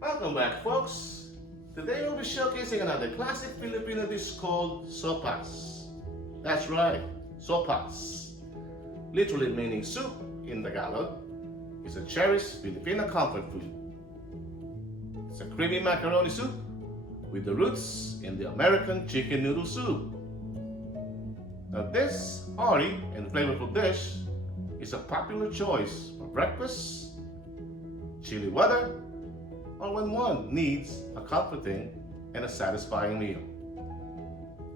Welcome back, folks. Today we'll be showcasing another classic Filipino dish called sopas. That's right, sopas. Literally meaning soup in Tagalog. It's a cherished Filipino comfort food. It's a creamy macaroni soup with the roots in the American chicken noodle soup. Now this hearty and flavorful dish is a popular choice for breakfast, chilly weather, or when one needs a comforting and a satisfying meal.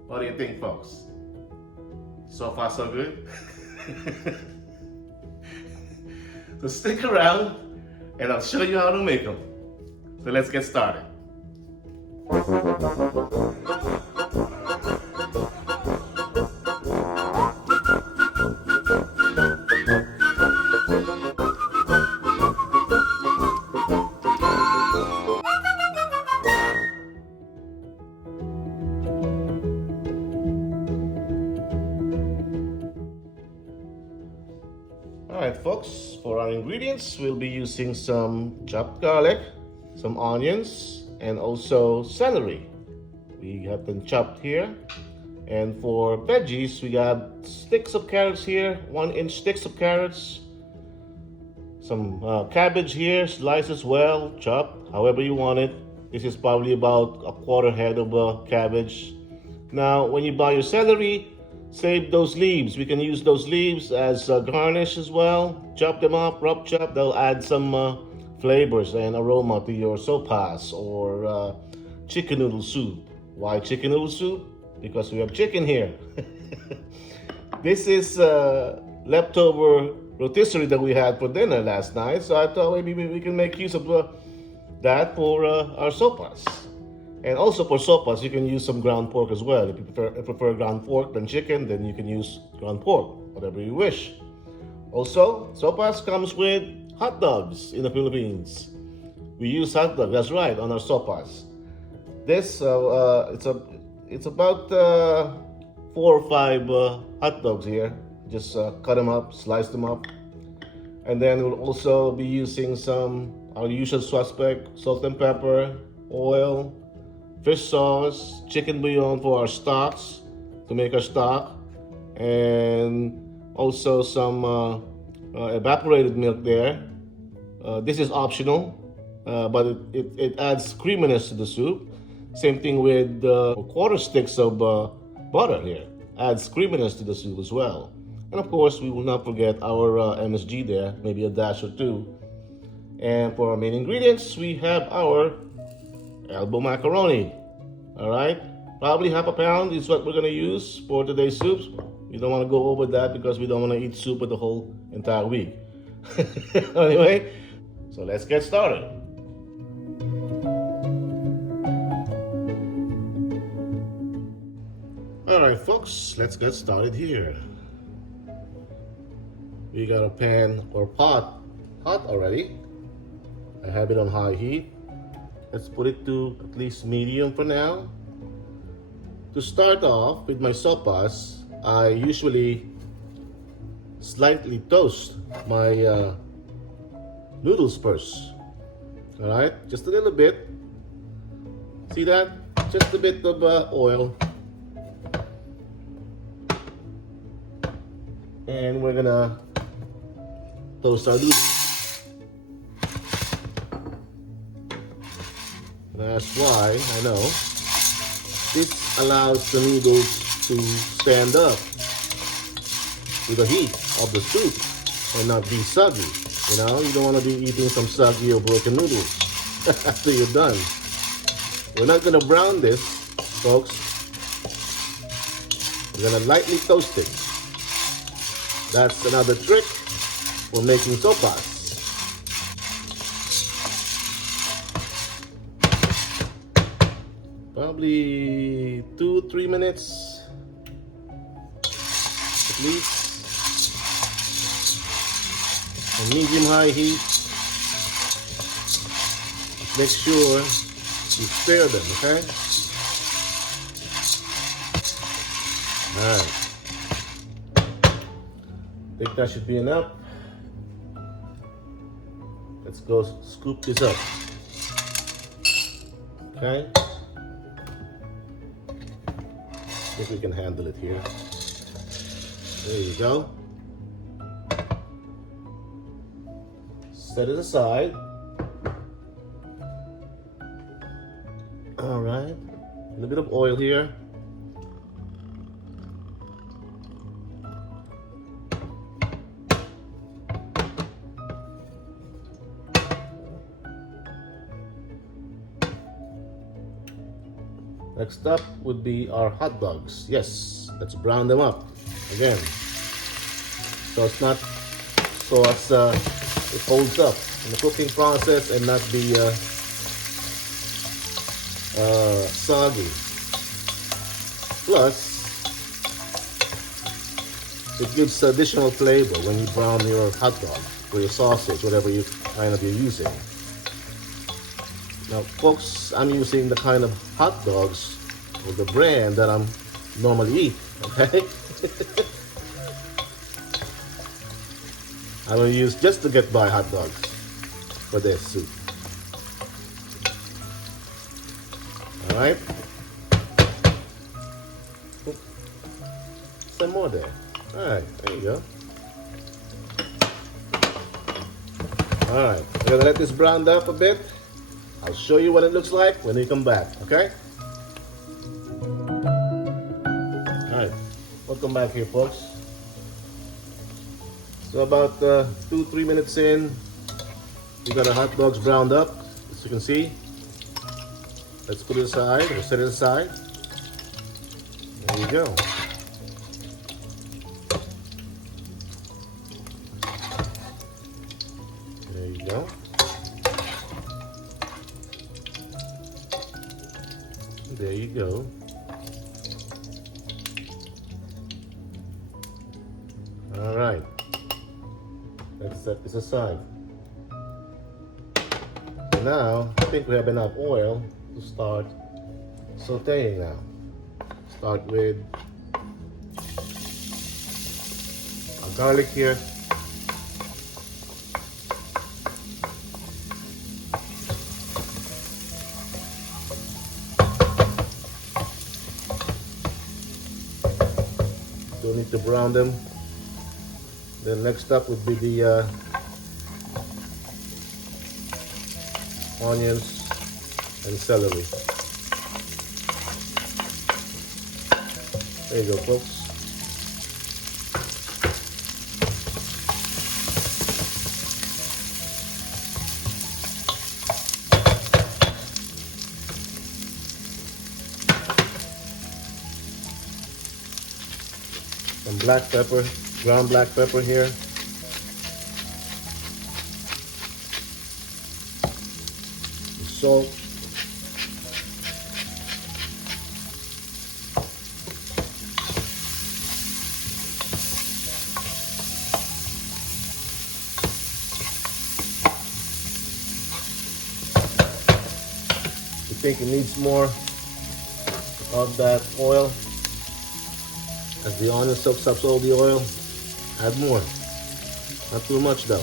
What do you think, folks? So far, so good? So stick around and I'll show you how to make them. So let's get started. Alright folks, for our ingredients, we'll be using some chopped garlic, some onions, and also celery. We have them chopped here. And for veggies, we got sticks of carrots here, 1-inch sticks of carrots, some cabbage here, sliced as well, chopped, however you want it. This is probably about a quarter head of cabbage. Now, when you buy your celery, save those leaves. We can use those leaves as garnish as well. Chop them up, rough chop. They'll add some flavors and aroma to your sopas or chicken noodle soup. Why chicken noodle soup? Because we have chicken here. This is leftover rotisserie that we had for dinner last night. So I thought maybe we can make use of that for our sopas. And also for sopas, you can use some ground pork as well. If you prefer ground pork than chicken, then you can use ground pork, whatever you wish. Also, sopas comes with hot dogs in the Philippines. We use hot dogs, that's right, on our sopas. This, it's about 4 or 5 hot dogs here. Just cut them up, slice them up. And then we'll also be using our usual suspect, salt and pepper, oil, fish sauce, chicken bouillon for our stocks, to make our stock, and also some evaporated milk there. This is optional, but it adds creaminess to the soup. Same thing with 1/4 sticks of butter here. Adds creaminess to the soup as well. And of course, we will not forget our MSG there, maybe a dash or two. And for our main ingredients, we have our elbow macaroni. All right, probably half a pound is what we're gonna use for today's soups. We don't want to go over that because we don't want to eat soup for the whole entire week. Anyway, so let's get started. All right, folks, let's get started here. We got a pan or pot hot already. I have it on high heat. Let's put it to at least medium for now. To start off with my sopas, I usually slightly toast my noodles first. Alright, just a little bit. See that? Just a bit of oil. And we're gonna toast our noodles. That's why I know this allows the noodles to stand up to the heat of the soup and not be soggy. You know, you don't want to be eating some soggy or broken noodles after you're done. We're not gonna brown this, folks. We're gonna lightly toast it. That's another trick for making sopas. Probably 2-3 minutes at least. On medium-high heat. Make sure you stir them, okay? Alright. I think that should be enough. Let's go scoop this up. Okay. I think we can handle it here. There you go. Set it aside. All right. A little bit of oil here. Next up would be our hot dogs. Yes, let's brown them up again. So it's not, it holds up in the cooking process and not be soggy. Plus, it gives additional flavor when you brown your hot dog or your sausage, whatever you you're using. Now, folks, I'm using the kind of hot dogs or the brand that I'm normally eat. Okay. I'm gonna use just to get by hot dogs for this soup. All right. Some more there. All right, there you go. All right, we're gonna let this brown up a bit. I'll show you what it looks like when we come back, okay? All right, welcome back here, folks. So about 2-3 minutes in, we got our hot dogs browned up, as you can see. Let's put it aside, or set it aside. There you go. There you go. There you go. All right. Let's set this aside. So now, I think we have enough oil to start sauteing now. Start with our garlic here. Don't need to brown them. Then next up would be the onions and celery. There you go, folks. Some black pepper, ground black pepper here. Some salt. You think it needs more of that oil? As the onion soaks up all the oil, add more. Not too much though.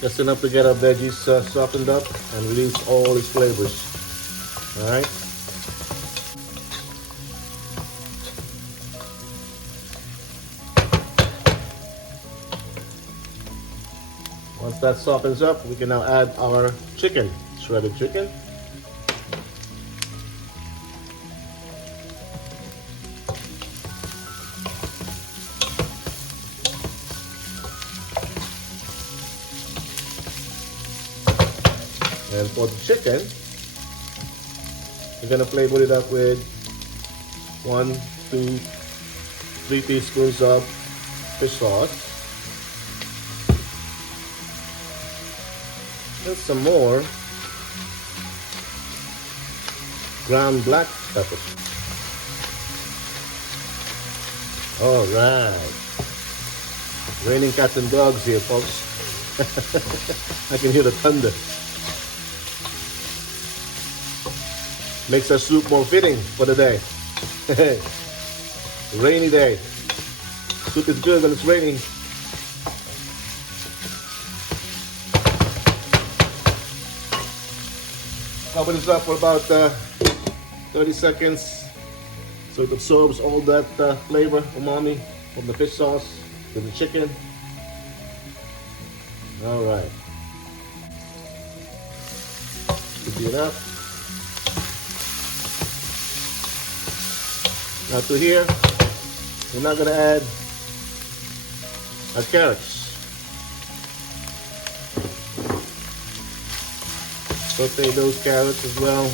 Just enough to get our veggies softened up and release all its flavors. Alright? Once that softens up, we can now add our chicken, shredded chicken. And for the chicken, we're gonna flavor it up with 1, 2, 3 teaspoons of fish sauce. And some more ground black pepper. All right. Raining cats and dogs here, folks. I can hear the thunder. Makes our soup more fitting for the day. Rainy day. Soup is good when it's raining. Cover this up for about 30 seconds so it absorbs all that flavor, umami from the fish sauce to the chicken. All right. Should be enough. Now to here, we're not gonna add our carrots. Saute those carrots as well.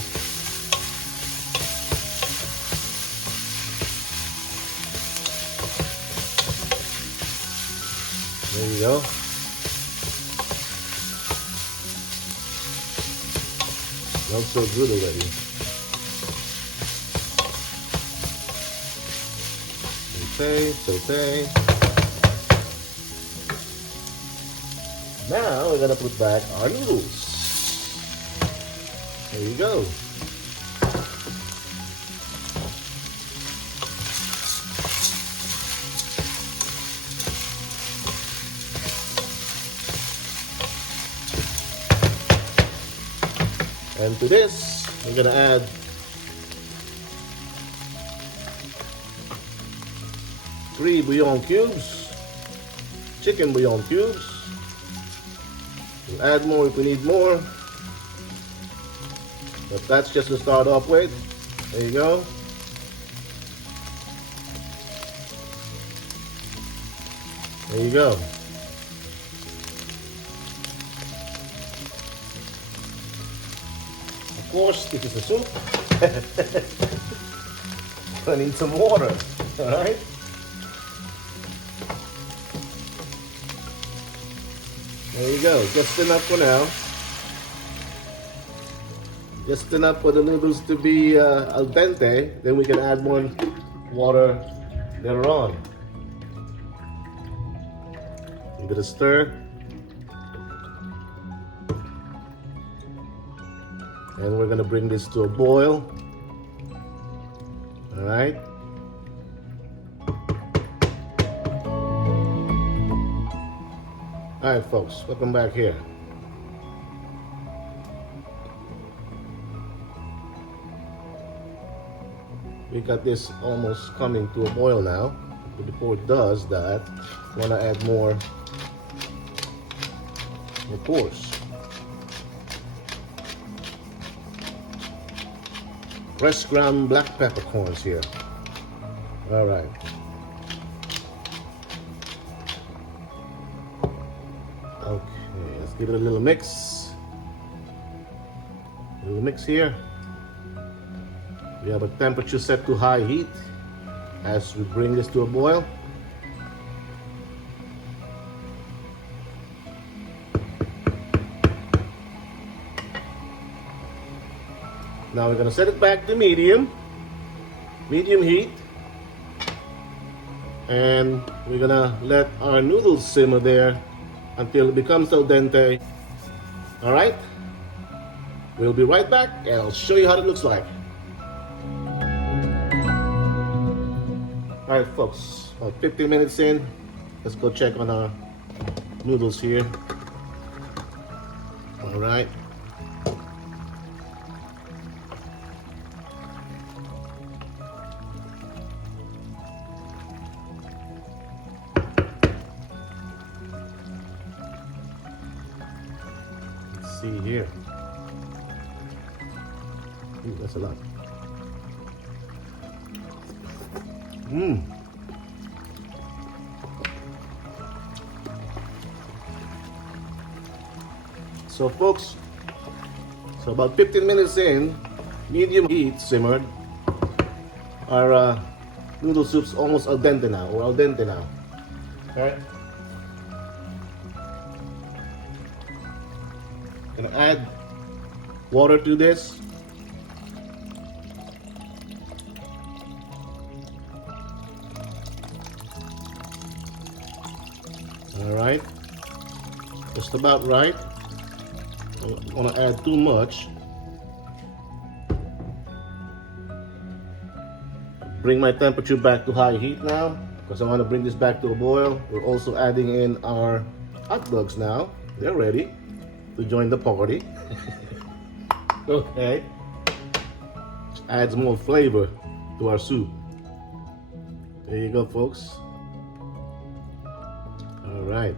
There you go. Smells so good already. Saute. Now we're gonna put back our noodles. There you go. And to this, we're gonna add three bouillon cubes, chicken bouillon cubes. We'll add more if we need more, but that's just to start off with. There you go. There you go. Of course, this is a soup. I need some water, all right? There you go, just enough for now. Just enough for the noodles to be al dente, then we can add more water later on. Give it a stir. And we're gonna bring this to a boil. All right. All right, folks, welcome back here. We got this almost coming to a boil now. But before it does that, I want to add more, of course, fresh ground black peppercorns here. All right. Okay, let's give it a little mix. A little mix here. We have a temperature set to high heat as we bring this to a boil. Now we're gonna set it back to medium heat. And we're gonna let our noodles simmer there until it becomes al dente. All right? We'll be right back and I'll show you how it looks like. All right, folks, about 15 minutes in, let's go check on our noodles here. All right. Let's see here. Ooh, that's a lot. So folks, so about 15 minutes in, medium heat simmered. Our noodle soup's almost al dente now, or al dente now. Alright. Gonna add water to this. Alright, just about right. I don't want to add too much. Bring my temperature back to high heat now because I want to bring this back to a boil. We're also adding in our hot dogs now. They're ready to join the party. Okay. Adds more flavor to our soup. There you go, folks. All right.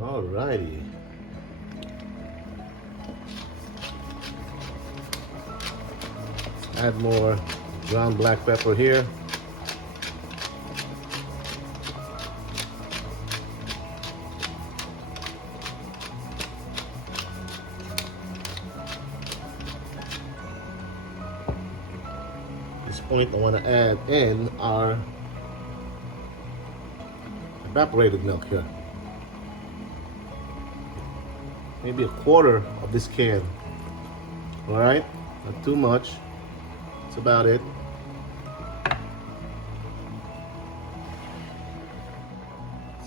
All righty. Add more ground black pepper here. At this point, I want to add in our evaporated milk here. Maybe a quarter of this can. All right, not too much. That's about it.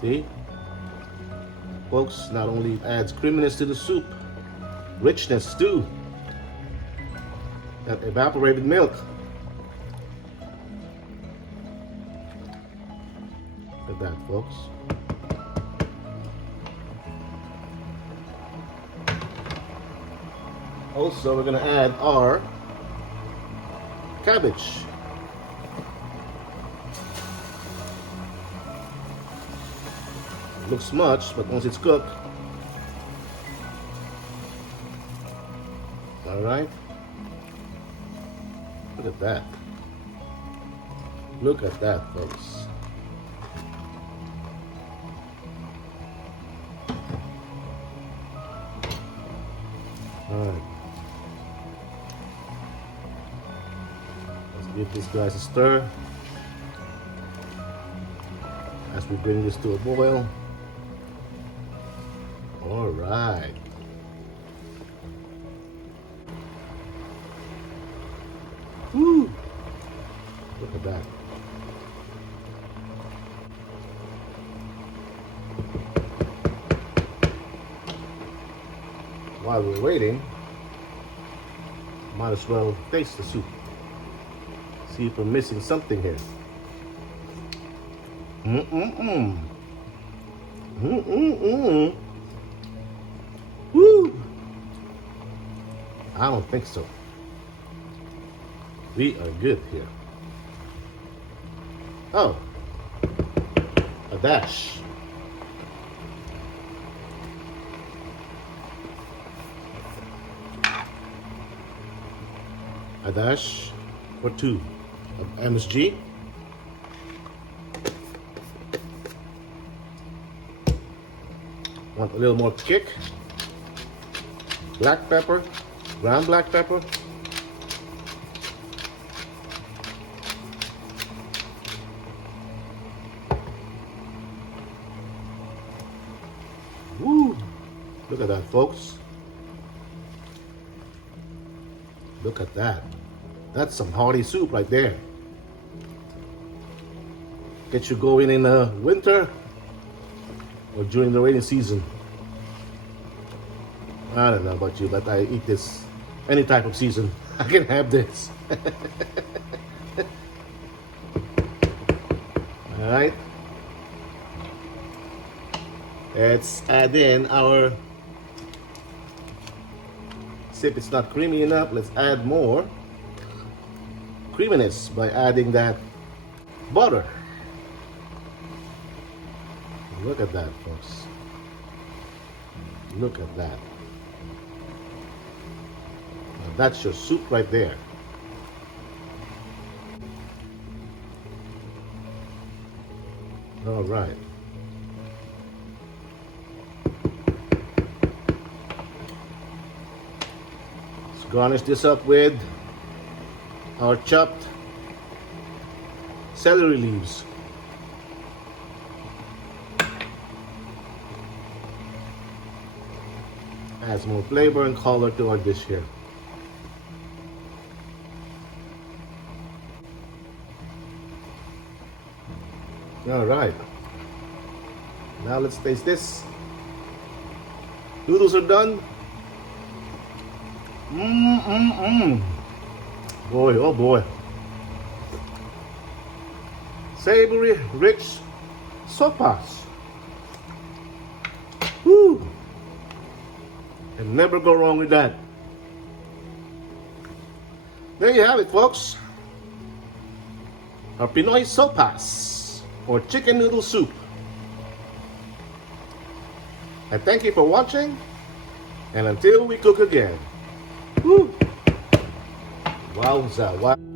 See? Folks, not only adds creaminess to the soup, richness too. That evaporated milk. Look at that, folks. Also, we're gonna add our cabbage. It looks much, but once it's cooked, all right. Look at that. Look at that, folks. All right. Give these guys a stir as we bring this to a boil. All right. Woo! Look at that. While we're waiting, might as well taste the soup. See if we're missing something here. Woo! I don't think so. We are good here. Oh, a dash. A dash or two of MSG. Want a little more kick. Black pepper, ground black pepper. Woo! Look at that, folks. Look at that. That's some hearty soup right there. Get you going in the winter or during the rainy season. I don't know about you, but I eat this any type of season. I can have this. All right. Let's add in our, see if it's not creamy enough, let's add more creaminess by adding that butter. Look at that, folks. Look at that. Now that's your soup right there. All right. Let's garnish this up with our chopped celery leaves. Adds more flavor and color to our dish here. All right. Now let's taste this. Noodles are done. Boy, oh boy. savory, rich sopas. Woo! And never go wrong with that. There you have it, folks. Our Pinoy sopas, or chicken noodle soup. I thank you for watching, and until we cook again. Woo! Wowza, wow.